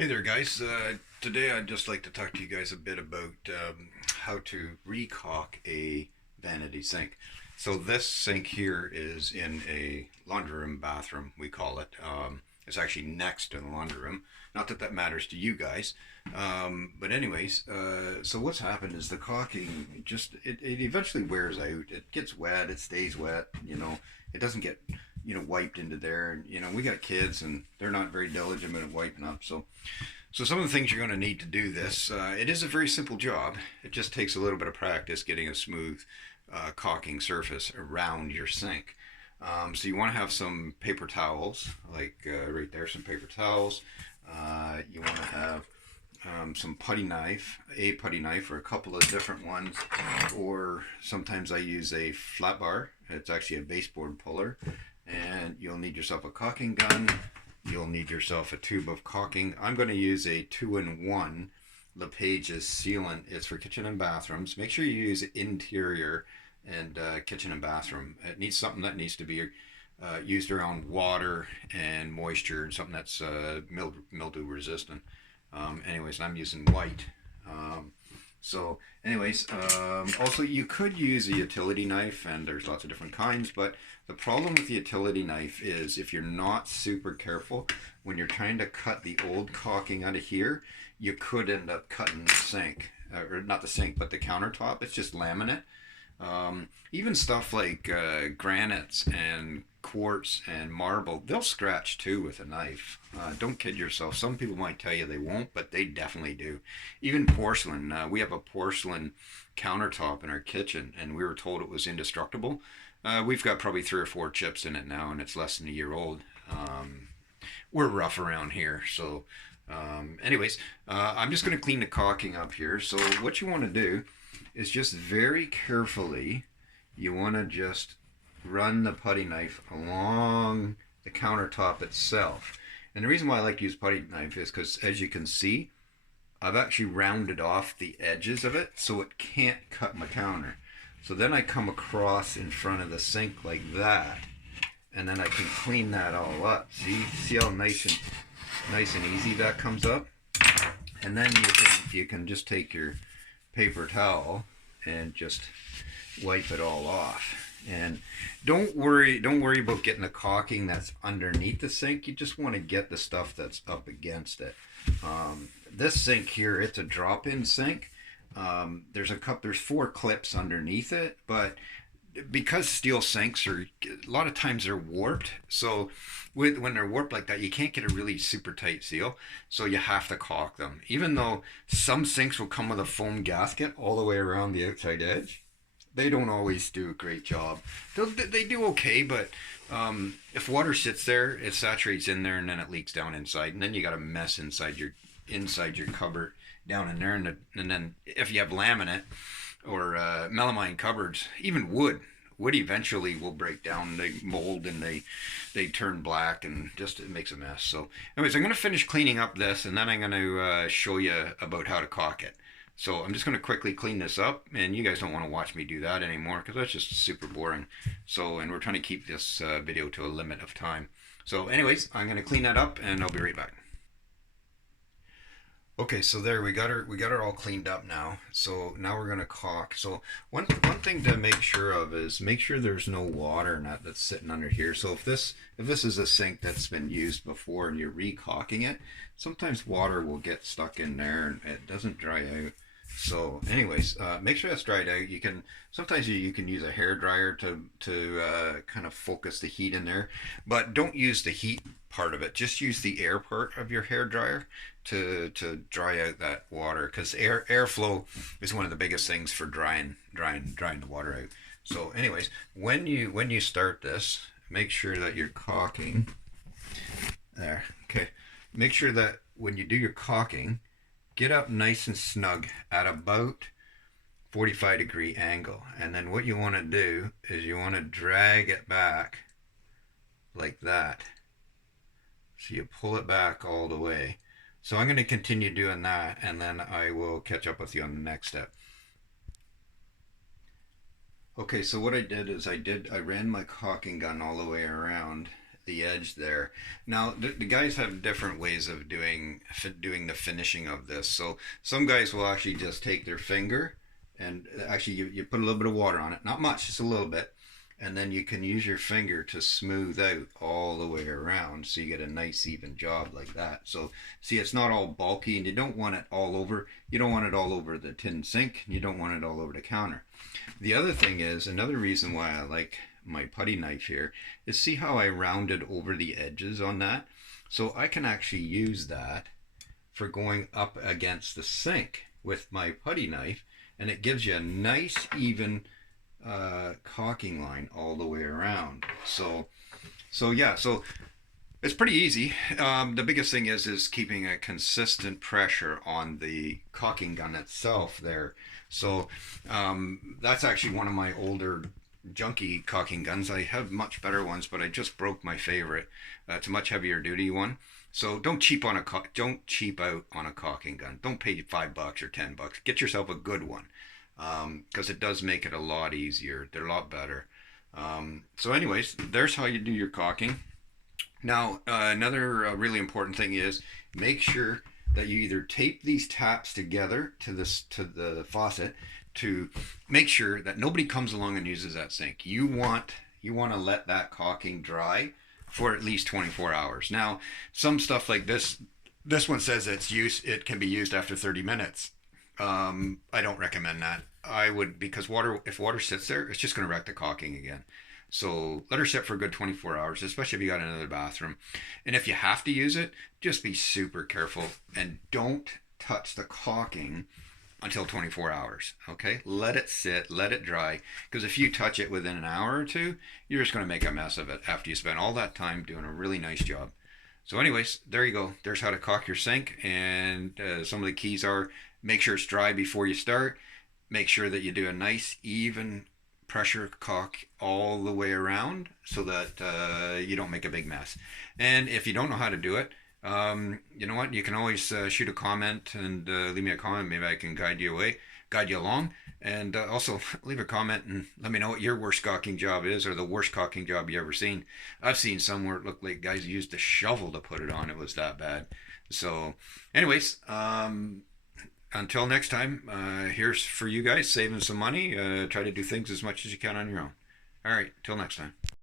Hey there, guys. Today I'd just like to talk to you guys a bit about how to recaulk a vanity sink. So this sink here is in a laundry room bathroom, we call it. It's actually next to the laundry room. Not that that matters to you guys. But anyways, so what's happened is the caulking it eventually wears out. It gets wet, it stays wet, it doesn't get wiped into there. And we got kids and they're not very diligent at wiping up. So some of the things you're going to need to do this, it is a very simple job. It just takes a little bit of practice getting a smooth caulking surface around your sink. So you want to have some paper towels, like right there, some paper towels. You want to have some a putty knife, or a couple of different ones, or sometimes I use a flat bar. It's actually a baseboard puller, and you'll need yourself a caulking gun. You'll need yourself a tube of caulking. I'm going to use a 2-in-1 LePage's sealant. It's for kitchen and bathrooms. Make sure you use interior and kitchen and bathroom. It needs something that needs to be used around water and moisture, and something that's mildew resistant. Anyways, I'm using white. Also you could use a utility knife, and there's lots of different kinds, but the problem with the utility knife is if you're not super careful, when you're trying to cut the old caulking out of here, you could end up cutting the sink, or not the sink, but the countertop. It's just laminate. Even stuff like granites and quartz and marble, they'll scratch too with a knife. Don't kid yourself. Some people might tell you they won't, but they definitely do. Even porcelain. We have a porcelain countertop in our kitchen, and we were told it was indestructible. We've got probably 3 or 4 chips in it now, and it's less than a year old. We're rough around here, so I'm just going to clean the caulking up here. So what you want to do is just very carefully, you want to just run the putty knife along the countertop itself. And the reason why I like to use putty knife is because, as you can see, I've actually rounded off the edges of it so it can't cut my counter. So then I come across in front of the sink like that, and then I can clean that all up. See how nice and easy that comes up? And then you can just take your paper towel and just wipe it all off. And don't worry about getting the caulking that's underneath the sink. You just want to get the stuff that's up against it. This sink here, it's a drop-in sink. There's 4 clips underneath it, but because steel sinks are a lot of times they're warped, so when they're warped like that, you can't get a really super tight seal, so you have to caulk them. Even though some sinks will come with a foam gasket all the way around the outside edge, they don't always do a great job. They do okay, but if water sits there, it saturates in there, and then it leaks down inside, and then you got a mess inside your cupboard down in there. And then if you have laminate or melamine cupboards, even wood eventually will break down. They mold and they turn black, and just it makes a mess. So anyways, I'm going to finish cleaning up this, and then I'm going to show you about how to caulk it. So I'm just going to quickly clean this up, and you guys don't want to watch me do that anymore because that's just super boring. And we're trying to keep this video to a limit of time. So anyways, I'm going to clean that up, and I'll be right back. Okay, so there we got her all cleaned up now. So now we're gonna caulk. So one thing to make sure of is make sure there's no water that's sitting under here. So if this is a sink that's been used before and you're re-caulking it, sometimes water will get stuck in there and it doesn't dry out. So anyways, make sure that's dried out. Sometimes you can use a hair dryer to kind of focus the heat in there, but don't use the heat part of it. Just use the air part of your hair dryer to dry out that water, because airflow is one of the biggest things for drying the water out. So anyways, when you start this, make sure that you're caulking there. Okay, make sure that when you do your caulking, get up nice and snug at about 45-degree angle, and then what you want to do is you want to drag it back like that. So you pull it back all the way. So I'm going to continue doing that, and then I will catch up with you on the next step. Okay, so what I did is I ran my caulking gun all the way around, the edge there. Now the guys have different ways of doing the finishing of this. So some guys will actually just take their finger and actually you put a little bit of water on it, not much, just a little bit, and then you can use your finger to smooth out all the way around so you get a nice even job like that. So see, it's not all bulky, and you don't want it all over. You don't want it all over the tin sink. You don't want it all over the counter. The other thing is, another reason why I like my putty knife here is, see how I rounded over the edges on that? So I can actually use that for going up against the sink with my putty knife, and it gives you a nice even caulking line all the way around. So yeah, so it's pretty easy. The biggest thing is keeping a consistent pressure on the caulking gun itself there. So that's actually one of my older junky caulking guns. I have much better ones, but I just broke my favorite. It's a much heavier duty one. So don't cheap out on a caulking gun. Don't pay $5 or $10. Get yourself a good one, because it does make it a lot easier. They're a lot better. So anyways, there's how you do your caulking. Now, another really important thing is, make sure that you either tape these taps together to the faucet to make sure that nobody comes along and uses that sink. You want to let that caulking dry for at least 24 hours. Now, some stuff like this one says it can be used after 30 minutes. I don't recommend that. I would, because if water sits there, it's just going to wreck the caulking again. So let her sit for a good 24 hours, especially if you got another bathroom. And if you have to use it, just be super careful and don't touch the caulking until 24 hours. Okay? Let it sit, let it dry, because if you touch it within an hour or two, you're just going to make a mess of it after you spend all that time doing a really nice job. So anyways, there you go. There's how to caulk your sink, and some of the keys are: make sure it's dry before you start. Make sure that you do a nice even pressure caulk all the way around so that you don't make a big mess. And if you don't know how to do it, you know what? You can always shoot a comment and leave me a comment. Maybe I can guide you along. And also leave a comment and let me know what your worst caulking job is, or the worst caulking job you ever seen. I've seen some where it looked like guys used a shovel to put it on. It was that bad. So anyways, until next time, here's for you guys saving some money. Try to do things as much as you can on your own. All right, till next time.